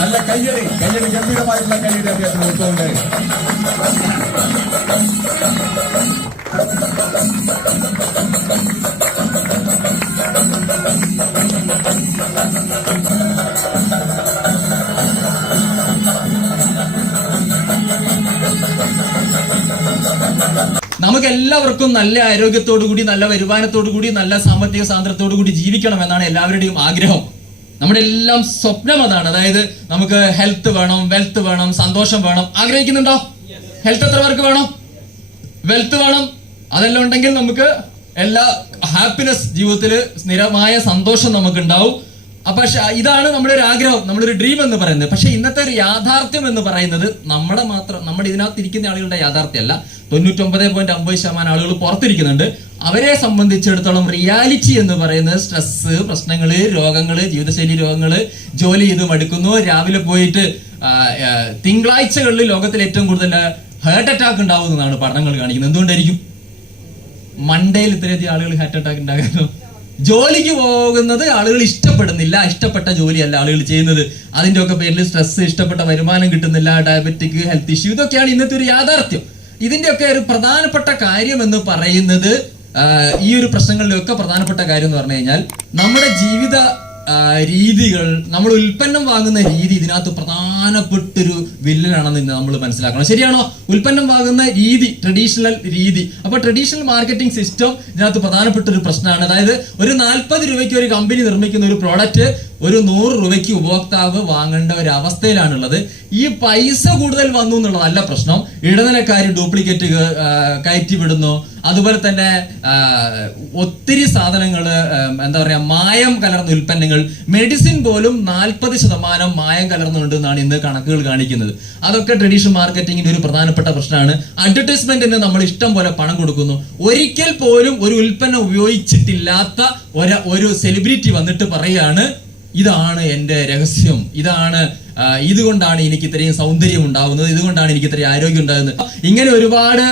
നല്ല കയ്യടി ഗംഭീരമായിട്ടുള്ള കയ്യടി അദ്ദേഹത്തിന് കൊടുത്തുകൊണ്ട് നമുക്ക് എല്ലാവർക്കും നല്ല ആരോഗ്യത്തോടു കൂടി, നല്ല വരുമാനത്തോടു കൂടി, നല്ല സാമ്പത്തിക സാന്ദ്രത്തോടു കൂടി ജീവിക്കണം എന്നാണ് എല്ലാവരുടെയും ആഗ്രഹം. നമ്മുടെ എല്ലാം സ്വപ്നം അതാണ്. അതായത് നമുക്ക് ഹെൽത്ത് വേണം, വെൽത്ത് വേണം, സന്തോഷം വേണം. ആഗ്രഹിക്കുന്നുണ്ടോ? ഹെൽത്ത് എത്ര പേർക്ക് വേണം? വെൽത്ത് വേണം. അതെല്ലാം ഉണ്ടെങ്കിൽ നമുക്ക് എല്ലാ ഹാപ്പിനെസ്, ജീവിതത്തിൽ സ്ഥിരമായ സന്തോഷം നമുക്ക് ഉണ്ടാവും. പക്ഷെ ഇതാണ് നമ്മുടെ ഒരു ആഗ്രഹം, നമ്മുടെ ഒരു ഡ്രീം എന്ന് പറയുന്നത്. പക്ഷെ ഇന്നത്തെ ഒരു യാഥാർത്ഥ്യം എന്ന് പറയുന്നത് നമ്മുടെ ഇതിനകത്ത് ഇരിക്കുന്ന ആളുകളുടെ യാഥാർത്ഥ്യമല്ല. 99.50% ആളുകൾ പുറത്തിരിക്കുന്നുണ്ട്. അവരെ സംബന്ധിച്ചിടത്തോളം റിയാലിറ്റി എന്ന് പറയുന്നത് സ്ട്രെസ്, പ്രശ്നങ്ങള്, രോഗങ്ങള്, ജീവിതശൈലി രോഗങ്ങള്, ജോലി ചെയ്ത് മടുക്കുന്നു. രാവിലെ പോയിട്ട് തിങ്കളാഴ്ചകളിൽ ലോകത്തിൽ ഏറ്റവും കൂടുതൽ ഹാർട്ട് അറ്റാക്ക് ഉണ്ടാവുന്നതാണ് പഠനങ്ങൾ കാണിക്കുന്നത്. എന്തുകൊണ്ടായിരിക്കും? മൺഡേയിൽ ഇത്രയധികം ആളുകൾ ഹാർട്ട് അറ്റാക്ക് ഉണ്ടാകുന്നു. ജോലിക്ക് പോകുന്നത് ആളുകൾ ഇഷ്ടപ്പെടുന്നില്ല. ഇഷ്ടപ്പെട്ട ജോലിയല്ല ആളുകൾ ചെയ്യുന്നത്. അതിന്റെ ഒക്കെ പേരിൽ സ്ട്രെസ്, ഇഷ്ടപ്പെട്ട വരുമാനം കിട്ടുന്നില്ല, ഡയബറ്റിക്, ഹെൽത്ത് ഇഷ്യൂ, ഇതൊക്കെയാണ് ഇന്നത്തെ ഒരു യാഥാർത്ഥ്യം. ഇതിന്റെയൊക്കെ ഒരു പ്രധാനപ്പെട്ട കാര്യം എന്ന് പറയുന്നത്, ഈ ഒരു പ്രശ്നങ്ങളിലൊക്കെ പ്രധാനപ്പെട്ട കാര്യം എന്ന് പറഞ്ഞു കഴിഞ്ഞാൽ നമ്മുടെ ജീവിത രീതികൾ, നമ്മൾ ഉൽപ്പന്നം വാങ്ങുന്ന രീതി ഇതിനകത്ത് പ്രധാനപ്പെട്ടൊരു വില്ലനാണെന്ന് നമ്മൾ മനസ്സിലാക്കണം. ശരിയാണോ? ഉൽപ്പന്നം വാങ്ങുന്ന രീതി, ട്രഡീഷണൽ രീതി. അപ്പൊ ട്രഡീഷണൽ മാർക്കറ്റിംഗ് സിസ്റ്റം ഇതിനകത്ത് പ്രധാനപ്പെട്ട ഒരു പ്രശ്നമാണ്. അതായത് ഒരു 40 രൂപയ്ക്ക് ഒരു കമ്പനി നിർമ്മിക്കുന്ന ഒരു പ്രോഡക്റ്റ് ഒരു 100 രൂപയ്ക്ക് ഉപഭോക്താവ് വാങ്ങേണ്ട ഒരു അവസ്ഥയിലാണുള്ളത്. ഈ പൈസ കൂടുതൽ വന്നു എന്നുള്ളതല്ല പ്രശ്നം. ഇടനിലക്കാർ ഡ്യൂപ്ലിക്കേറ്റ് കയറ്റി വിടുന്നു. അതുപോലെ തന്നെ ഒത്തിരി സാധനങ്ങൾ, എന്താ പറയാ, മായം കലർന്ന ഉൽപ്പന്നങ്ങൾ, മെഡിസിൻ പോലും 40% മായം കലർന്നുണ്ട് എന്നാണ് ഇന്ന് കണക്കുകൾ കാണിക്കുന്നത്. അതൊക്കെ ട്രഡീഷണൽ മാർക്കറ്റിംഗിന്റെ ഒരു പ്രധാനപ്പെട്ട പ്രശ്നമാണ്. അഡ്വർടൈസ്മെന്റിന് നമ്മൾ ഇഷ്ടം പോലെ പണം കൊടുക്കുന്നു. ഒരിക്കൽ പോലും ഒരു ഉൽപ്പന്നം ഉപയോഗിച്ചിട്ടില്ലാത്ത ഒരു സെലിബ്രിറ്റി വന്നിട്ട് പറയാണ്, ഇതാണ് എന്റെ രഹസ്യം, ഇതുകൊണ്ടാണ് എനിക്ക് ഇത്രയും സൗന്ദര്യം ഉണ്ടാവുന്നത്, ഇതുകൊണ്ടാണ് എനിക്ക് ഇത്രയും ആരോഗ്യം ഉണ്ടാകുന്നത്. ഇങ്ങനെ ഒരുപാട്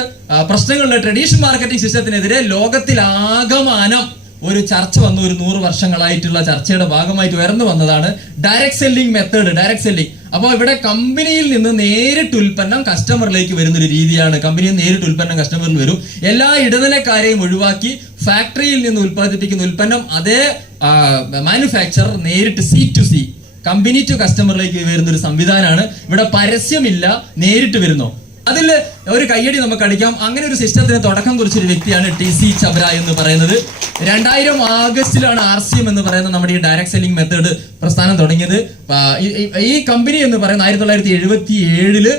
പ്രശ്നങ്ങളുള്ള ട്രഡീഷണൽ മാർക്കറ്റിംഗ് സിസ്റ്റത്തിനെതിരെ ലോകത്തിലാകമാനം ഒരു ചർച്ച വന്നു. ഒരു 100 വർഷങ്ങളായിട്ടുള്ള ചർച്ചയുടെ ഭാഗമായിട്ട് ഉയർന്നു വന്നതാണ് direct selling method, direct selling. അപ്പോൾ ഇവിടെ കമ്പനിയിൽ നിന്ന് നേരിട്ട് ഉൽപ്പന്നം കസ്റ്റമറിലേക്ക് വരുന്നൊരു രീതിയാണ്. കമ്പനിയിൽ നേരിട്ട് ഉൽപ്പന്നം കസ്റ്റമറിൽ വരും. എല്ലാ ഇടനിലക്കാരെയും ഒഴിവാക്കി ഫാക്ടറിയിൽ നിന്ന് ഉൽപ്പാദിപ്പിക്കുന്ന ഉൽപ്പന്നം അതേ മാനുഫാക്ചറർ നേരിട്ട് C2C, കമ്പനി ടു കസ്റ്റമറിലേക്ക് വരുന്ന ഒരു സംവിധാനമാണ്. ഇവിടെ പരസ്യമില്ല, നേരിട്ട് വരുന്നു. അതിൽ ഒരു കയ്യടി നമുക്ക് അടിക്കാം. അങ്ങനെ ഒരു സിസ്റ്റത്തിന് തുടക്കം കുറിച്ചൊരു വ്യക്തിയാണ് TC ചബ്ര എന്ന് പറയുന്നത്. 2000 ആഗസ്റ്റിലാണ് RCM എന്ന് പറയുന്ന നമ്മുടെ ഈ ഡയറക്ട് സെല്ലിംഗ് മെത്തേഡ് പ്രസ്ഥാനം തുടങ്ങിയത്. ഈ കമ്പനി എന്ന് പറയുന്നത് 1977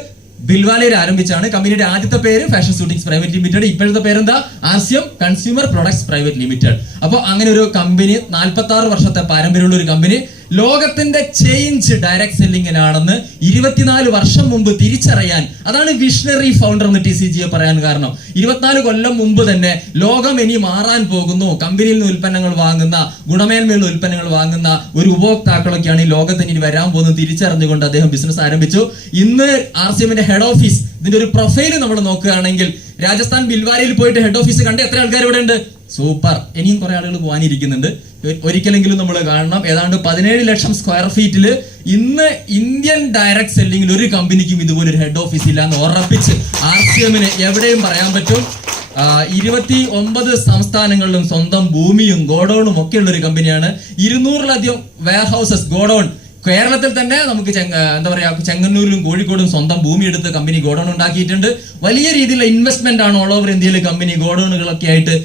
ബിൽവാലയിൽ ആരംഭിച്ചാണ്. കമ്പനിയുടെ ആദ്യത്തെ പേര് ഫാഷൻ ഷൂട്ടിംഗ്സ് പ്രൈവറ്റ് ലിമിറ്റഡ്. ഇപ്പോഴത്തെ പേരെന്താ? RCM consumer products private limited. അപ്പോൾ അങ്ങനെ ഒരു കമ്പനി, 46 വർഷത്തെ പാരമ്പര്യമുള്ള ഒരു കമ്പനി, ലോകത്തിന്റെ ചേഞ്ച് ഡയറക്ട് സെല്ലിങ്ങിനാണെന്ന് 24 വർഷം മുമ്പ് തിരിച്ചറിയാൻ, അതാണ് വിഷണറി ഫൗണ്ടർ എന്ന് TCGയെ പറയാൻ കാരണം. 24 കൊല്ലം മുമ്പ് തന്നെ ലോകം ഇനി മാറാൻ പോകുന്നു, കമ്പനിയിൽ നിന്ന് ഉൽപ്പന്നങ്ങൾ വാങ്ങുന്ന, ഗുണമേന്മയുള്ള ഉൽപ്പന്നങ്ങൾ വാങ്ങുന്ന ഒരു ഉപഭോക്താക്കളൊക്കെയാണ് ഈ ലോകത്തിന് ഇനി വരാൻ പോകുന്നത് തിരിച്ചറിഞ്ഞുകൊണ്ട് അദ്ദേഹം ബിസിനസ് ആരംഭിച്ചു. ഇന്ന് RCMന്റെ ഹെഡ് ഓഫീസ്, ഇതിന്റെ ഒരു പ്രൊഫൈൽ നമ്മൾ നോക്കുകയാണെങ്കിൽ, രാജസ്ഥാൻ ബിൽവാരയിൽ പോയിട്ട് ഹെഡ് ഓഫീസ് കണ്ട് എത്ര ആൾക്കാർ ഇവിടെ ഉണ്ട്? സൂപ്പർ. ഇനിയും കുറെ ആളുകൾ പോകാനിരിക്കുന്നുണ്ട്. ഒരിക്കലെങ്കിലും നമ്മൾ കാണണം. ഏതാണ്ട് 17 ലക്ഷം സ്ക്വയർ ഫീറ്റിൽ ഇന്ന് ഇന്ത്യൻ ഡയറക്ട് സെല്ലിംഗിൽ ഒരു കമ്പനിക്കും ഇതുപോലൊരു ഹെഡ് ഓഫീസ് ഇല്ല എന്ന് ഉറപ്പിച്ച് RCMന് എവിടെയും പറയാൻ പറ്റും. 29 സംസ്ഥാനങ്ങളിലും സ്വന്തം ഭൂമിയും ഗോഡൌണും ഒക്കെ ഉള്ള ഒരു കമ്പനിയാണ്. 200-ലധികം വെയർ ഹൗസസ്, ഗോഡൌൺ. കേരളത്തിൽ തന്നെ നമുക്ക് എന്താ പറയാ, ചെങ്ങന്നൂരിലും കോഴിക്കോടും സ്വന്തം ഭൂമി എടുത്ത് കമ്പനി ഗോഡൌൺ ഉണ്ടാക്കിയിട്ടുണ്ട്. വലിയ രീതിയിലുള്ള ഇൻവെസ്റ്റ്മെന്റ് ആണ് ഓൾ ഓവർ ഇന്ത്യയിൽ കമ്പനി ഗോഡൌണുകളൊക്കെ ആയിട്ട്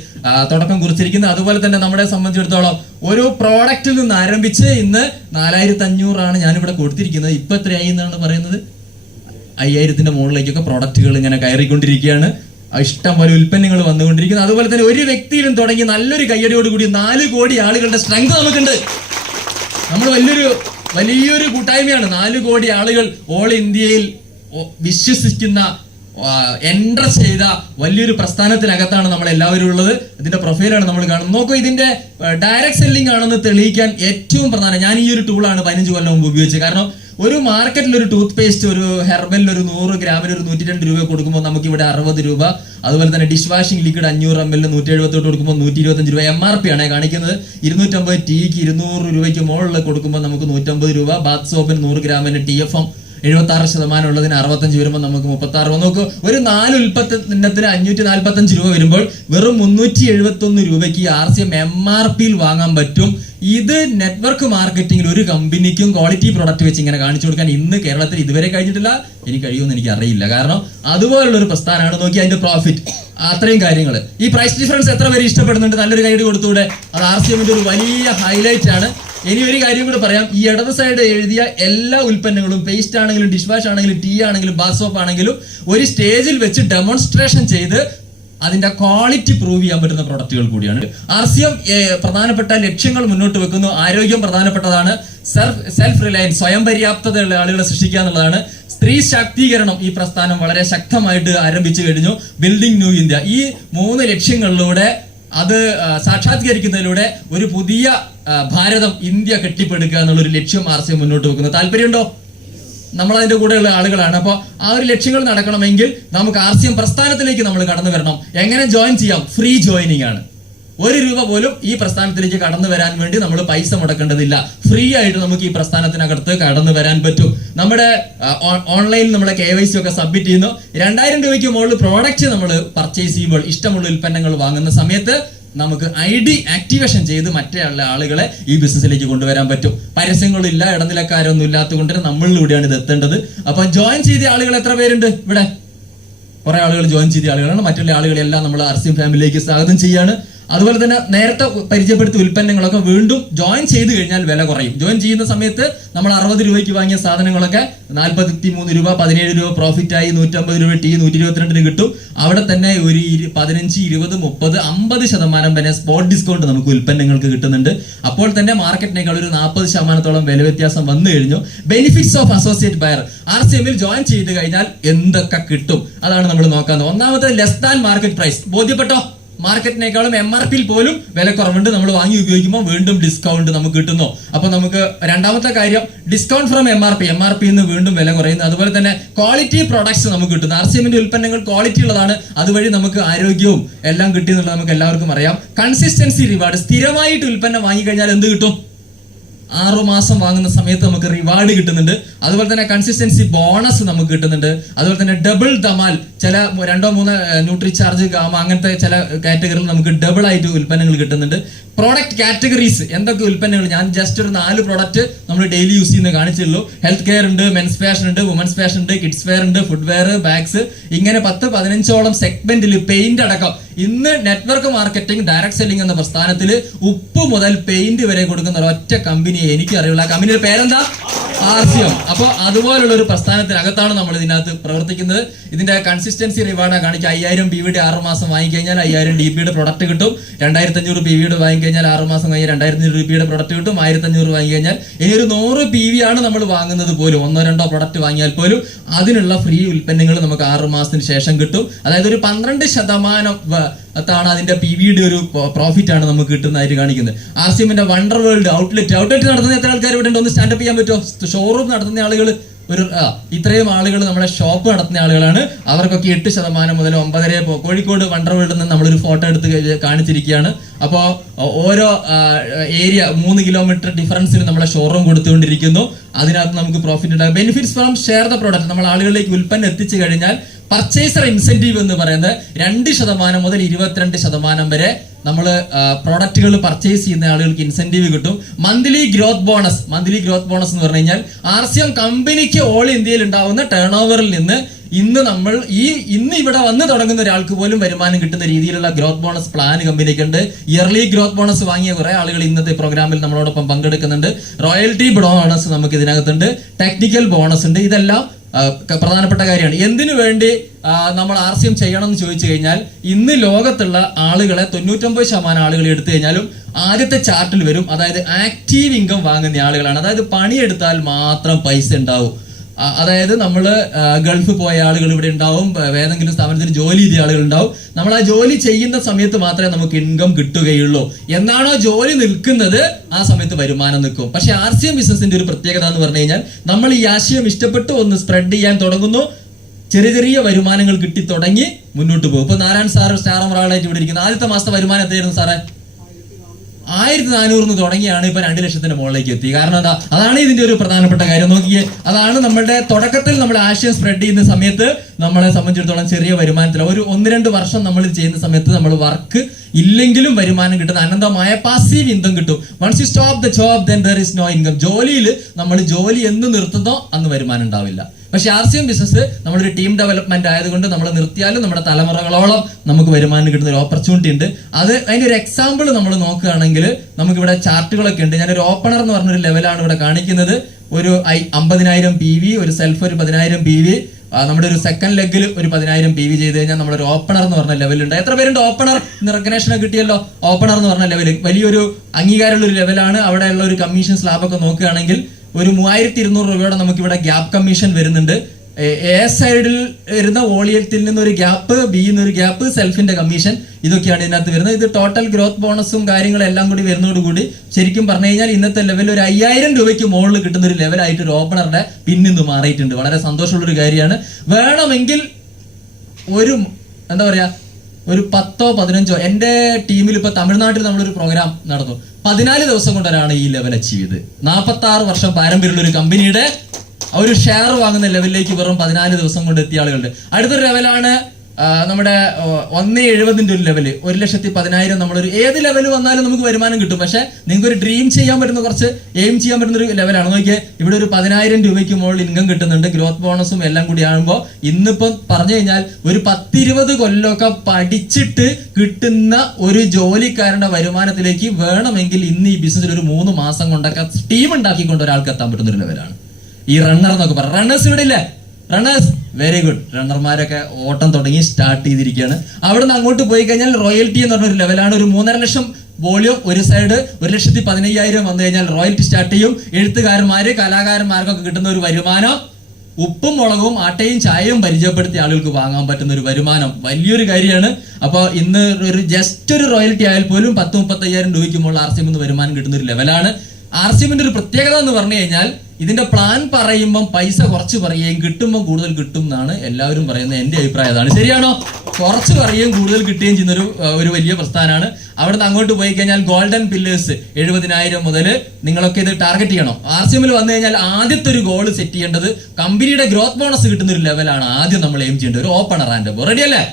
തുടക്കം കുറിച്ചിരിക്കുന്നത്. അതുപോലെ തന്നെ നമ്മളെ സംബന്ധിച്ചിടത്തോളം ഒരു പ്രോഡക്റ്റിൽ നിന്ന് ആരംഭിച്ച് ഇന്ന് 4500 ഞാനിവിടെ കൊടുത്തിരിക്കുന്നത്. ഇപ്പൊ എത്രയായി എന്നാണ് പറയുന്നത്? 5000-ന്റെ മുകളിലേക്കൊക്കെ പ്രോഡക്റ്റുകൾ ഇങ്ങനെ കയറിക്കൊണ്ടിരിക്കുകയാണ്. ഇഷ്ടം പോലെ ഉൽപ്പന്നങ്ങൾ വന്നുകൊണ്ടിരിക്കുന്നു. അതുപോലെ തന്നെ ഒരു വ്യക്തിയിലും തുടങ്ങി നല്ലൊരു കയ്യടിയോടുകൂടി 4 കോടി ആളുകളുടെ സ്ട്രെങ്ത് നമുക്കുണ്ട്. നമ്മൾ വലിയൊരു കൂട്ടായ്മയാണ്. 4 കോടി ആളുകൾ ഓൾ ഇന്ത്യയിൽ വിശ്വസിക്കുന്ന, എൻറ്റർ ചെയ്ത വലിയൊരു പ്രസ്ഥാനത്തിനകത്താണ് നമ്മൾ എല്ലാവരും ഉള്ളത്. ഇതിന്റെ പ്രൊഫൈലാണ് നമ്മൾ കാണുന്നത്. നോക്കൂ, ഇതിന്റെ ഡയറക്ട് സെല്ലിംഗ് ആണെന്ന് തെളിയിക്കാൻ ഏറ്റവും പ്രധാനം, ഞാൻ ഈ ഒരു ടൂളാണ് 15 കൊല്ലം മുമ്പ് ഉപയോഗിച്ചത്. കാരണം ഒരു മാർക്കറ്റിൽ ഒരു ടൂത്ത് പേസ്റ്റ് ഒരു ഹെർബലിൽ ഒരു 100 ഗ്രാമിൽ ഒരു 102 രൂപ കൊടുക്കുമ്പോൾ നമുക്ക് ഇവിടെ 60 രൂപ. അതുപോലെ തന്നെ ഡിഷ് വാഷിംഗ് ലിക്വിഡ് 500 ml 178 കൊടുക്കുമ്പോൾ 125 രൂപ. MRP ആണ് കാണിക്കുന്നത്. 250 ടീക്ക് 200 രൂപയ്ക്ക് മുകളിൽ കൊടുക്കുമ്പോൾ നമുക്ക് 150 രൂപ. ബാത്ത് സോപ്പിന് 100 ഗ്രാമിന് TFM 76% ഉള്ളതിന് 65 വരുമ്പോൾ നമുക്ക് 36 രൂപ. നോക്ക്, ഒരു 4 ഉൽപ്പന്നത്തിന് 545 രൂപ വരുമ്പോൾ വെറും 371 രൂപയ്ക്ക് RCM MRPയിൽ വാങ്ങാൻ പറ്റും. ഇത് നെറ്റ്വർക്ക് മാർക്കറ്റിംഗിൽ ഒരു കമ്പനിക്കും ക്വാളിറ്റി പ്രൊഡക്റ്റ് വെച്ച് ഇങ്ങനെ കാണിച്ചു കൊടുക്കാൻ ഇന്ന് കേരളത്തിൽ ഇതുവരെ കഴിഞ്ഞിട്ടില്ല. എനിക്ക് കഴിയുമെന്ന് എനിക്ക് അറിയില്ല. കാരണം അതുപോലുള്ള ഒരു പ്രസ്ഥാനമാണ്. നോക്കി അതിന്റെ പ്രോഫിറ്റ്, അത്രയും കാര്യങ്ങൾ. ഈ പ്രൈസ് ഡിഫറൻസ് എത്ര പേര് ഇഷ്ടപ്പെടുന്നുണ്ട്? നല്ലൊരു കൈയ്യടി കൊടുത്തൂടെ? അത് RCMന്റെ ഒരു വലിയ ഹൈലൈറ്റ് ആണ്. ഇനി ഒരു കാര്യം കൂടെ പറയാം. ഈ ഇടത് സൈഡ് എഴുതിയ എല്ലാ ഉൽപ്പന്നങ്ങളും, പേസ്റ്റ് ആണെങ്കിലും ഡിഷ് വാഷ് ആണെങ്കിലും ടീ ആണെങ്കിലും ബാത്ത് സോപ്പ് ആണെങ്കിലും, ഒരു സ്റ്റേജിൽ വെച്ച് ഡെമോൺസ്ട്രേഷൻ ചെയ്ത് അതിന്റെ ക്വാളിറ്റി പ്രൂവ് ചെയ്യാൻ പറ്റുന്ന പ്രൊഡക്റ്റുകൾ കൂടിയാണ്. RCM പ്രധാനപ്പെട്ട ലക്ഷ്യങ്ങൾ മുന്നോട്ട് വെക്കുന്നു. ആരോഗ്യം പ്രധാനപ്പെട്ടതാണ്. സെൽഫ് റിലയൻസ്, സ്വയം പര്യാപ്തതയുള്ള ആളുകളെ സൃഷ്ടിക്കുക എന്നുള്ളതാണ്. സ്ത്രീ ശാക്തീകരണം ഈ പ്രസ്ഥാനം വളരെ ശക്തമായിട്ട് ആരംഭിച്ചു കഴിഞ്ഞു. ബിൽഡിംഗ് ന്യൂ ഇന്ത്യ, ഈ 3 ലക്ഷ്യങ്ങളിലൂടെ അത് സാക്ഷാത്കരിക്കുന്നതിലൂടെ ഒരു പുതിയ ഭാരതം, ഇന്ത്യ കെട്ടിപ്പടുക്കുക എന്നുള്ളൊരു ലക്ഷ്യം RCM മുന്നോട്ട് വെക്കുന്നു. താല്പര്യമുണ്ടോ? നമ്മൾ അതിന്റെ കൂടെയുള്ള ആളുകളാണ്. അപ്പോൾ ആ ഒരു ലക്ഷ്യങ്ങൾ നടക്കണമെങ്കിൽ നമുക്ക് RCM പ്രസ്ഥാനത്തിലേക്ക് നമ്മൾ കടന്നു വരണം. എങ്ങനെ ജോയിൻ ചെയ്യാം? ഫ്രീ ജോയിനിങ് ആണ്. 1 രൂപ പോലും ഈ പ്രസ്ഥാനത്തിലേക്ക് കടന്നു വരാൻ വേണ്ടി നമ്മൾ പൈസ മുടക്കേണ്ടതില്ല. ഫ്രീ ആയിട്ട് നമുക്ക് ഈ പ്രസ്ഥാനത്തിനകത്ത് കടന്നു വരാൻ പറ്റും. നമ്മുടെ ഓൺലൈനിൽ നമ്മളെ KYC ഒക്കെ സബ്മിറ്റ് ചെയ്യുന്നു. 2000 രൂപയ്ക്ക് മുകളിൽ പ്രോഡക്റ്റ് നമ്മൾ പർച്ചേസ് ചെയ്യുമ്പോൾ, ഇഷ്ടമുള്ള ഉൽപ്പന്നങ്ങൾ വാങ്ങുന്ന സമയത്ത് നമുക്ക് ID ആക്ടിവേഷൻ ചെയ്ത് മറ്റേ ആളുകളെ ഈ ബിസിനസ്സിലേക്ക് കൊണ്ടുവരാൻ പറ്റും. പരസ്യങ്ങളില്ല, ഇടനിലക്കാരൊന്നും ഇല്ലാത്തതുകൊണ്ട് നമ്മളിലൂടെയാണ് ഇത് എത്തേണ്ടത്. അപ്പൊ ജോയിൻ ചെയ്ത ആളുകൾ എത്ര പേരുണ്ട് ഇവിടെ? കുറെ ആളുകൾ ജോയിൻ ചെയ്ത ആളുകളാണ്. മറ്റുള്ള ആളുകളെല്ലാം നമ്മൾ RCM ഫാമിലിയിലേക്ക് സ്വാഗതം ചെയ്യാണ്. അതുപോലെ തന്നെ നേരത്തെ പരിചയപ്പെടുത്തിയ ഉൽപ്പന്നങ്ങളൊക്കെ വീണ്ടും ജോയിൻ ചെയ്ത് കഴിഞ്ഞാൽ വില കുറയും. ജോയിൻ ചെയ്യുന്ന സമയത്ത് നമ്മൾ 60 രൂപയ്ക്ക് വാങ്ങിയ സാധനങ്ങളൊക്കെ 43 രൂപ 17 രൂപ പ്രോഫിറ്റ് ആയി. 150 രൂപ ടീ 122 കിട്ടും. അവിടെ തന്നെ ഒരു 15, 20, 30, 50% വരെ സ്പോട്ട് ഡിസ്കൗണ്ട് നമുക്ക് ഉൽപ്പന്നങ്ങൾക്ക് കിട്ടുന്നുണ്ട്. അപ്പോൾ തന്നെ മാർക്കറ്റിനേക്കാൾ ഒരു 40% വില വ്യത്യാസം വന്നു കഴിഞ്ഞു. ബെനിഫിറ്റ്സ് ഓഫ് അസോസിയേറ്റ് ബയർ, RCMൽ ജോയിൻ ചെയ്ത് കഴിഞ്ഞാൽ എന്തൊക്കെ കിട്ടും അതാണ് നമ്മൾ നോക്കുന്നത്. ഒന്നാമത്തെ ലെസ് ദാൻ മാർക്കറ്റ് പ്രൈസ്. ബോധ്യപ്പെട്ടോ? മാർക്കറ്റിനേക്കാളും MRPയിൽ പോലും വില കുറവുണ്ട്. നമ്മൾ വാങ്ങി ഉപയോഗിക്കുമ്പോൾ വീണ്ടും ഡിസ്കൗണ്ട് നമുക്ക് കിട്ടുന്നു. അപ്പൊ നമുക്ക് രണ്ടാമത്തെ കാര്യം ഡിസ്കൗണ്ട് ഫ്രം MRPയിൽ നിന്ന് വീണ്ടും വില കുറയുന്നു. അതുപോലെ തന്നെ ക്വാളിറ്റി പ്രോഡക്ട്സ് നമുക്ക് കിട്ടുന്നു. RCMന്റെ ഉൽപ്പന്നങ്ങൾ ക്വാളിറ്റി ഉള്ളതാണ്. അതുവഴി നമുക്ക് ആരോഗ്യവും എല്ലാം കിട്ടിയെന്നുള്ളത് നമുക്ക് എല്ലാവർക്കും അറിയാം. കൺസിസ്റ്റൻസി റിവാർഡ്, സ്ഥിരമായിട്ട് ഉൽപ്പന്നം വാങ്ങിക്കഴിഞ്ഞാൽ എന്ത് കിട്ടും? 6 മാസം വാങ്ങുന്ന സമയത്ത് നമുക്ക് റിവാർഡ് കിട്ടുന്നുണ്ട്. അതുപോലെ തന്നെ കൺസിസ്റ്റൻസി ബോണസ് നമുക്ക് കിട്ടുന്നുണ്ട്. അതുപോലെ തന്നെ ഡബിൾ ധമാൽ, ചില 2-3 ന്യൂട്രി ചാർജ് ഗാമ അങ്ങനത്തെ ചില കാറ്റഗറിയിൽ നമുക്ക് ഡബിൾ ആയിട്ട് ഉൽപ്പന്നങ്ങൾ കിട്ടുന്നുണ്ട്. പ്രോഡക്റ്റ് കാറ്റഗറീസ്, എന്തൊക്കെ ഉൽപ്പന്നങ്ങൾ, ഞാൻ ജസ്റ്റ് ഒരു 4 പ്രോഡക്റ്റ് നമ്മൾ ഡെയിലി യൂസ് ചെയ്യുന്ന കാണിച്ചുള്ളൂ. ഹെൽത്ത് കെയർ ഉണ്ട്, മെൻസ് ഫാഷൻ ഉണ്ട്, വുമൻസ് ഫാഷൻ ഉണ്ട്, കിഡ്സ് വെയർ ഉണ്ട്, ഫുഡ് വെയർ, ബാഗ്സ്, ഇങ്ങനെ 10-15ഓളം സെഗ്മെന്റിൽ പെയിന്റ് അടക്കം. ഇന്ന് നെറ്റ്വർക്ക് മാർക്കറ്റിംഗ് ഡയറക്ട് സെല്ലിംഗ് എന്ന പ്രസ്ഥാനത്തിൽ ഉപ്പ് മുതൽ പെയിന്റ് വരെ കൊടുക്കുന്ന ഒരൊറ്റ കമ്പനിയെ എനിക്ക് അറിയുള്ളൂ. ആ കമ്പനിയുടെ പേരെന്താ? RCM. അപ്പോൾ അതുപോലുള്ള ഒരു പ്രസ്ഥാനത്തിനകത്താണ് നമ്മൾ ഇതിനകത്ത് പ്രവർത്തിക്കുന്നത്. ഇതിന്റെ കൺസിസ്റ്റൻസി റിവാർഡ് കാണിക്കുക. 5000 PVD 6 മാസം വാങ്ങിക്കഴിഞ്ഞാൽ 5000 DPയുടെ പ്രൊഡക്റ്റ് കിട്ടും. 2500 PVയുടെ വാങ്ങിക്കഴിഞ്ഞാൽ 6 മാസം കഴിഞ്ഞാൽ 2500 രൂപയുടെ പ്രൊഡക്റ്റ് കിട്ടും. 1500 വാങ്ങിക്കഴിഞ്ഞാൽ ഇനി ഒരു 100 PV ആണ് നമ്മൾ വാങ്ങുന്നത് പോലും, 1-2 പ്രൊഡക്റ്റ് വാങ്ങിയാൽ പോലും അതിനുള്ള ഫ്രീ ഉൽപ്പന്നങ്ങൾ നമുക്ക് 6 മാസത്തിന് ശേഷം കിട്ടും. അതായത് ഒരു 12% ാണ് അതിന്റെ PVയുടെ ഒരു പ്രോഫിറ്റ് ആണ് നമുക്ക് കിട്ടുന്നതായിട്ട് കാണിക്കുന്നത്. RCMന്റെ വണ്ടർ വേൾഡ് ഔട്ട്ലെറ്റ് നടത്തുന്ന എത്ര ആൾക്കാർ ഇവിടെ ഉണ്ടോ? ഒന്ന് സ്റ്റാൻഡപ്പ് ചെയ്യാൻ പറ്റുമോ? ഷോറൂം നടത്തുന്ന ആളുകൾ ഇത്രയും ആളുകൾ നമ്മുടെ ഷോപ്പ് നടത്തുന്ന ആളുകളാണ്. അവർക്കൊക്കെ 8% മുതൽ 9.5. കോഴിക്കോട് വണ്ടർ വേൾഡിൽ നിന്ന് നമ്മളൊരു ഫോട്ടോ എടുത്ത് കാണിച്ചിരിക്കുകയാണ്. അപ്പോൾ ഓരോ ഏരിയ 3 കിലോമീറ്റർ ഡിഫറൻസിൽ നമ്മളെ ഷോറൂം കൊടുത്തുകൊണ്ടിരിക്കുന്നു. അതിനകത്ത് നമുക്ക് പ്രോഫിറ്റ് ഉണ്ടാകും. Benefits from share the product, നമ്മൾ ആളുകളിലേക്ക് ഉൽപ്പന്നം എത്തിച്ചു കഴിഞ്ഞാൽ പർച്ചേസർ ഇൻസെന്റീവ് എന്ന് പറയുന്നത് 2% മുതൽ 22% വരെ നമ്മൾ പ്രോഡക്റ്റുകൾ പർച്ചേസ് ചെയ്യുന്ന ആളുകൾക്ക് ഇൻസെന്റീവ് കിട്ടും. മന്ത്ലി ഗ്രോത്ത് ബോണസ് എന്ന് പറഞ്ഞു കഴിഞ്ഞാൽ RCM കമ്പനിക്ക് ഓൾ ഇന്ത്യയിൽ ഉണ്ടാവുന്ന ടേൺ ഓവറിൽ നിന്ന് ഇന്ന് ഇവിടെ വന്ന് തുടങ്ങുന്ന ഒരാൾക്ക് പോലും വരുമാനം കിട്ടുന്ന രീതിയിലുള്ള ഗ്രോത്ത് ബോണസ് പ്ലാൻ കമ്പനിക്ക് ഉണ്ട്. ഇയർലി ഗ്രോത്ത് ബോണസ് വാങ്ങിയ കുറെ ആളുകൾ ഇന്നത്തെ പ്രോഗ്രാമിൽ നമ്മളോടൊപ്പം പങ്കെടുക്കുന്നുണ്ട്. റോയൽറ്റി ബോണസ് നമുക്ക് ഇതിനകത്തുണ്ട്. ടെക്നിക്കൽ ബോണസ് ഉണ്ട്. ഇതെല്ലാം പ്രധാനപ്പെട്ട കാര്യമാണ്. എന്തിനു വേണ്ടി നമ്മൾ RCM ചെയ്യണം എന്ന് ചോദിച്ചു കഴിഞ്ഞാൽ, ഇന്ന് ലോകത്തുള്ള ആളുകളെ 99% ആളുകൾ എടുത്തു കഴിഞ്ഞാലും ആദ്യത്തെ ചാർട്ടിൽ വരും. അതായത് ആക്റ്റീവ് ഇൻകം വാങ്ങുന്ന ആളുകളാണ്. അതായത് പണിയെടുത്താൽ മാത്രം പൈസ ഉണ്ടാവും. അതായത് നമ്മൾ ഗൾഫ് പോയ ആളുകൾ ഇവിടെ ഉണ്ടാവും, ഏതെങ്കിലും സ്ഥാപനത്തിൽ ജോലി ചെയ്ത ആളുകൾ ഉണ്ടാവും. നമ്മൾ ആ ജോലി ചെയ്യുന്ന സമയത്ത് മാത്രമേ നമുക്ക് ഇൻകം കിട്ടുകയുള്ളൂ. എന്നാണോ ജോലി നിൽക്കുന്നത് ആ സമയത്ത് വരുമാനം നിൽക്കും. പക്ഷെ RCM ബിസിനസിന്റെ ഒരു പ്രത്യേകത എന്ന് പറഞ്ഞു കഴിഞ്ഞാൽ നമ്മൾ ഈ ആശയം ഇഷ്ടപ്പെട്ട് ഒന്ന് സ്പ്രെഡ് ചെയ്യാൻ തുടങ്ങുന്നു, ചെറിയ ചെറിയ വരുമാനങ്ങൾ കിട്ടി തുടങ്ങി മുന്നോട്ട് പോകും. ഇപ്പൊ നാരായൺ സാർ സ്റ്റാർ എമറാൾഡായിട്ട് ഇവിടെ ഇരിക്കുന്നത് ആദ്യത്തെ മാസത്തെ വരുമാനം എത്രയായിരുന്നു സാറേ? 1400 തുടങ്ങിയാണ് ഇപ്പൊ 2 ലക്ഷത്തിന്റെ മുകളിലേക്ക് എത്തി. കാരണം എന്താ? അതാണ് ഇതിന്റെ ഒരു പ്രധാനപ്പെട്ട കാര്യം. നോക്കിയേ, അതാണ് നമ്മളുടെ തുടക്കത്തിൽ നമ്മൾ ആശയം സ്പ്രെഡ് ചെയ്യുന്ന സമയത്ത് നമ്മളെ സംബന്ധിച്ചിടത്തോളം ചെറിയ വരുമാനത്തിൽ ഒരു 1-2 വർഷം നമ്മൾ ചെയ്യുന്ന സമയത്ത് നമ്മൾ വർക്ക് ഇല്ലെങ്കിലും വരുമാനം കിട്ടുന്ന അനന്തമായ പാസീവ് ഇൻകം കിട്ടും. Once you stop the job then there is no income. ജോലിയിൽ നമ്മൾ ജോലി എന്ന് നിർത്തുന്നോ അന്ന് വരുമാനം ഉണ്ടാവില്ല. പക്ഷെ RCM ബിസിനസ് നമ്മളൊരു ടീം ഡെവലപ്മെന്റ് ആയതുകൊണ്ട് നമ്മൾ നിർത്തിയാലും നമ്മുടെ തലമുറകളോളം നമുക്ക് വരുമാനം കിട്ടുന്ന ഒരു ഓപ്പർച്യൂണിറ്റി ഉണ്ട്. അതിന്റെ ഒരു എക്സാമ്പിൾ നമ്മൾ നോക്കുകയാണെങ്കിൽ നമുക്കിവിടെ ചാർട്ടുകളൊക്കെ ഉണ്ട്. ഞാനൊരു ഓപ്പണർ എന്ന് പറഞ്ഞൊരു ലെവലാണ് ഇവിടെ കാണിക്കുന്നത്. ഒരു 50,000 PV, ഒരു സെൽഫ് ഒരു 10,000 PV, നമ്മുടെ ഒരു സെക്കൻഡ് ലെഗിൽ ഒരു 10,000 PV ചെയ്ത് കഴിഞ്ഞാൽ നമ്മളൊരു ഓപ്പണർ എന്ന് പറഞ്ഞ ലെവലുണ്ട്. എത്ര പേരുണ്ട് ഓപ്പണർ? ഇന്ന് റെക്കഗ്നേഷൻ കിട്ടിയല്ലോ. ഓപ്പണർ എന്ന് പറഞ്ഞ ലെവൽ വലിയൊരു അംഗീകാരമുള്ള ഒരു ലെവലാണ്. അവിടെയുള്ള ഒരു കമ്മീഷൻ സ്ലാബൊക്കെ നോക്കുകയാണെങ്കിൽ ഒരു 3200 രൂപയുടെ നമുക്ക് ഇവിടെ ഗ്യാപ്പ് കമ്മീഷൻ വരുന്നുണ്ട്. എ സൈഡിൽ വരുന്ന വോളിയത്തിൽ നിന്നൊരു ഗ്യാപ്പ്, ബി എന്നൊരു ഗ്യാപ്പ്, സെൽഫിന്റെ കമ്മീഷൻ, ഇതൊക്കെയാണ് ഇതിനകത്ത് വരുന്നത്. ഇത് ടോട്ടൽ ഗ്രോത്ത് ബോണസും കാര്യങ്ങളും എല്ലാം കൂടി വരുന്നതോടുകൂടി ശരിക്കും പറഞ്ഞു കഴിഞ്ഞാൽ ഇന്നത്തെ ലെവൽ ഒരു 5000 രൂപയ്ക്ക് മുകളിൽ കിട്ടുന്ന ഒരു ലെവലായിട്ട് ഒരു ഓപ്പണറുടെ പിന്നിന്ന് മാറിയിട്ടുണ്ട്. വളരെ സന്തോഷമുള്ളൊരു കാര്യമാണ്. വേണമെങ്കിൽ ഒരു എന്താ പറയാ ഒരു 10-15 എന്റെ ടീമിൽ ഇപ്പൊ തമിഴ്നാട്ടിൽ നമ്മളൊരു പ്രോഗ്രാം നടന്നു. 14 ദിവസം കൊണ്ടൊരാണ് ഈ ലെവൽ അച്ചീവ് ചെയ്ത്. 46 വർഷം പാരമ്പര്യമുള്ള ഒരു കമ്പനിയുടെ ഒരു ഷെയർ വാങ്ങുന്ന ലെവലിലേക്ക് വെറും 14 ദിവസം കൊണ്ട് എത്തിയ ആളുകളുണ്ട്. അടുത്തൊരു ലെവലാണ് നമ്മുടെ 1.70 ഒരു ലെവല്, 1,10,000. നമ്മളൊരു ഏത് ലെവൽ വന്നാലും നമുക്ക് വരുമാനം കിട്ടും. പക്ഷെ നിങ്ങൾക്ക് ഒരു ഡ്രീം ചെയ്യാൻ പറ്റുന്ന, കുറച്ച് എയിം ചെയ്യാൻ പറ്റുന്ന ഒരു ലെവലാണ്. നോക്കിയേ, ഇവിടെ ഒരു 10,000 രൂപയ്ക്ക് മുകളിൽ ഇൻകം കിട്ടുന്നുണ്ട്. ഗ്രോത്ത് ബോണസും എല്ലാം കൂടി ആകുമ്പോൾ ഇന്നിപ്പം പറഞ്ഞു കഴിഞ്ഞാൽ ഒരു 10-20 കൊല്ലമൊക്കെ പഠിച്ചിട്ട് കിട്ടുന്ന ഒരു ജോലിക്കാരന്റെ വരുമാനത്തിലേക്ക് വേണമെങ്കിൽ ഇന്ന് ഈ ബിസിനസ്സിൽ ഒരു 3 മാസം കൊണ്ടൊക്കെ ടീം ഉണ്ടാക്കിക്കൊണ്ട് ഒരാൾക്ക് എത്താൻ പറ്റുന്ന ഒരു ലെവലാണ് ഈ റണ്ണർ എന്നൊക്കെ പറയാം. റണ്ണേഴ്സ് ഇവിടെ ഇല്ലേ? Runners very good. റണ്ണർമാരൊക്കെ ഓട്ടം തുടങ്ങി സ്റ്റാർട്ട് ചെയ്തിരിക്കുകയാണ്. അവിടെ നിന്ന് അങ്ങോട്ട് പോയി കഴിഞ്ഞാൽ റോയൽറ്റി എന്ന് പറഞ്ഞൊരു ലെവലാണ്. ഒരു 3.5 ലക്ഷം വോളിയം ഒരു സൈഡ്, 1,15,000 വന്നു കഴിഞ്ഞാൽ റോയൽറ്റി സ്റ്റാർട്ട് ചെയ്യും. എഴുത്തുകാരന്മാര്, കലാകാരന്മാർക്കൊക്കെ കിട്ടുന്ന ഒരു വരുമാനം, ഉപ്പും മുളകും ആട്ടയും ചായയും പരിചയപ്പെടുത്തിയ ആളുകൾക്ക് വാങ്ങാൻ പറ്റുന്ന ഒരു വരുമാനം വലിയൊരു കാര്യമാണ്. അപ്പൊ ഇന്ന് ഒരു ജസ്റ്റ് ഒരു റോയൽറ്റി ആയാൽ പോലും 10-35,000 രൂപയ്ക്ക് മുകളിൽ RCM വരുമാനം കിട്ടുന്ന ഒരു ലെവലാണ്. RCMന്റെ ഒരു പ്രത്യേകത എന്ന് പറഞ്ഞു കഴിഞ്ഞാൽ ഇതിന്റെ പ്ലാൻ പറയുമ്പം പൈസ കുറച്ച് പറയുകയും കിട്ടുമ്പോൾ കൂടുതൽ കിട്ടും എന്നാണ് എല്ലാവരും പറയുന്നത്. എന്റെ അഭിപ്രായം അതാണ്. ശരിയാണോ? കുറച്ച് പറയുകയും കൂടുതൽ കിട്ടുകയും ചെയ്യുന്ന ഒരു വലിയ പ്രസ്ഥാനമാണ്. അവിടുന്ന് അങ്ങോട്ട് പോയി കഴിഞ്ഞാൽ ഗോൾഡൻ പില്ലേഴ്സ് 70,000 മുതൽ നിങ്ങളൊക്കെ ഇത് ടാർഗറ്റ് ചെയ്യണം. RCM വന്നു കഴിഞ്ഞാൽ ആദ്യത്തെ ഒരു ഗോൾ സെറ്റ് ചെയ്യേണ്ടത് കമ്പനിയുടെ ഗ്രോത്ത് ബോണസ് കിട്ടുന്ന ഒരു ലെവലാണ് ആദ്യം നമ്മൾ എയിം ചെയ്യേണ്ടത്. ഒരു ഓപ്പണർ ആൻഡ് അബോ റെഡി അല്ലേ?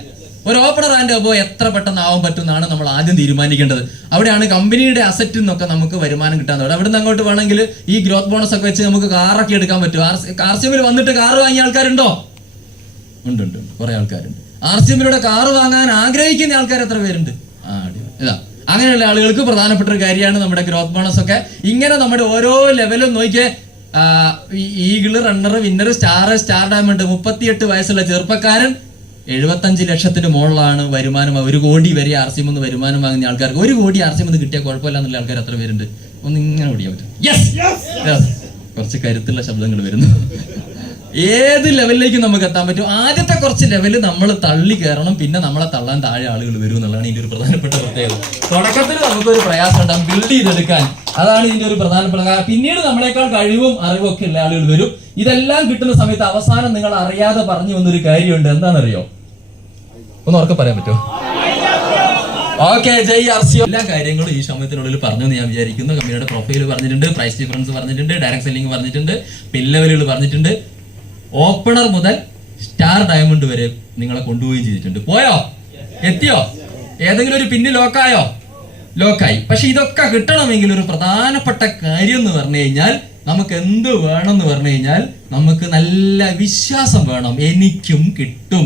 ഒരു ഓപ്പണർ ആൻഡ് അബോ എത്ര പെട്ടെന്ന് ആവാൻ പറ്റുമെന്നാണ് നമ്മൾ ആദ്യം തീരുമാനിക്കേണ്ടത്. അവിടെയാണ് കമ്പനിയുടെ അസറ്റിൽ നിന്നൊക്കെ നമുക്ക് വരുമാനം കിട്ടാൻ തുടങ്ങും. അവിടെ നിന്ന് അങ്ങോട്ട് വേണമെങ്കിൽ ഈ ഗ്രോത്ത് ബോണസ് ഒക്കെ വെച്ച് നമുക്ക് കാറൊക്കെ എടുക്കാൻ പറ്റും. RCM വന്നിട്ട് കാറ് വാങ്ങിയ ആൾക്കാരുണ്ടോ? ഉണ്ട്, കുറെ ആൾക്കാരുണ്ട്. RCM കാറ് വാങ്ങാൻ ആഗ്രഹിക്കുന്ന ആൾക്കാർ എത്ര പേരുണ്ട്? ഇതാ, അങ്ങനെയുള്ള ആളുകൾക്ക് പ്രധാനപ്പെട്ട ഒരു കാര്യമാണ് നമ്മുടെ ഗ്രോത്ത് ബോണസ് ഒക്കെ. ഇങ്ങനെ നമ്മുടെ ഓരോ ലെവലും നോക്കിയേ, eagle, runner, winner, star diamond, 38 വയസ്സുള്ള ചെറുപ്പക്കാരൻ 75 ലക്ഷത്തിന് മുകളിലാണ് വരുമാനം. 1 കോടി വരെ RCM വരുമാനം വാങ്ങുന്ന ആൾക്കാർക്ക് 1 കോടി RCM കിട്ടിയാൽ കുഴപ്പമില്ല എന്നുള്ള ആൾക്കാർ എത്ര പേരുണ്ട്? ഒന്ന് ഇങ്ങനെ ഓടിയാൻ പറ്റും. കുറച്ച് കരുത്തുള്ള ശബ്ദങ്ങൾ വരുന്നു. ഏത് ലെവലിലേക്ക് നമുക്ക് എത്താൻ പറ്റും? ആദ്യത്തെ കുറച്ച് ലെവല് നമ്മൾ തള്ളി കയറണം, പിന്നെ നമ്മളെ തള്ളാൻ താഴെ ആളുകൾ വരും എന്നുള്ളതാണ് ഇതിന്റെ ഒരു പ്രധാനപ്പെട്ട പ്രത്യേകത. തുടക്കത്തിൽ നമുക്കൊരു പ്രയാസം ഉണ്ടാകും ബിൽഡ് ചെയ്തെടുക്കാൻ. അതാണ് ഇതിന്റെ ഒരു പ്രധാനപ്പെട്ട കാര്യം. പിന്നീട് നമ്മളെക്കാൾ കഴിവും അറിവും ഒക്കെ ഉള്ള ആളുകൾ വരും. ഇതെല്ലാം കിട്ടുന്ന സമയത്ത് അവസാനം നിങ്ങൾ അറിയാതെ പറഞ്ഞു വന്നൊരു കാര്യമുണ്ട്. എന്താണെന്നറിയോ? ഒന്ന് ഉറക്കെ പറയാൻ പറ്റുമോ? ഓക്കെ, ജയ് RCM. എല്ലാ കാര്യങ്ങളും ഈ സമയത്തിനുള്ളിൽ പറഞ്ഞു ഞാൻ വിചാരിക്കുന്നു. കമ്പനിയുടെ പ്രൊഫൈൽ പറഞ്ഞിട്ടുണ്ട്, പ്രൈസ് ഡിഫറൻസ് പറഞ്ഞിട്ടുണ്ട്, ഡയറക്ട് സെല്ലിംഗ് പറഞ്ഞിട്ടുണ്ട്, പിൻ ലെവലുകൾ പറഞ്ഞിട്ടുണ്ട്. ഓപ്പണർ മുതൽ സ്റ്റാർ ഡയമണ്ട് വരെ നിങ്ങളെ കൊണ്ടുപോവുകയും ചെയ്തിട്ടുണ്ട്. പോയോ? എത്തിയോ? ഏതെങ്കിലും ഒരു പിന്ന് ലോക്കായോ? ലോക്കായി. പക്ഷെ ഇതൊക്കെ കിട്ടണമെങ്കിൽ ഒരു പ്രധാനപ്പെട്ട കാര്യം എന്ന് പറഞ്ഞു കഴിഞ്ഞാൽ നമുക്ക് എന്ത് വേണം എന്ന് പറഞ്ഞു കഴിഞ്ഞാൽ നമുക്ക് നല്ല വിശ്വാസം വേണം. എനിക്കും കിട്ടും.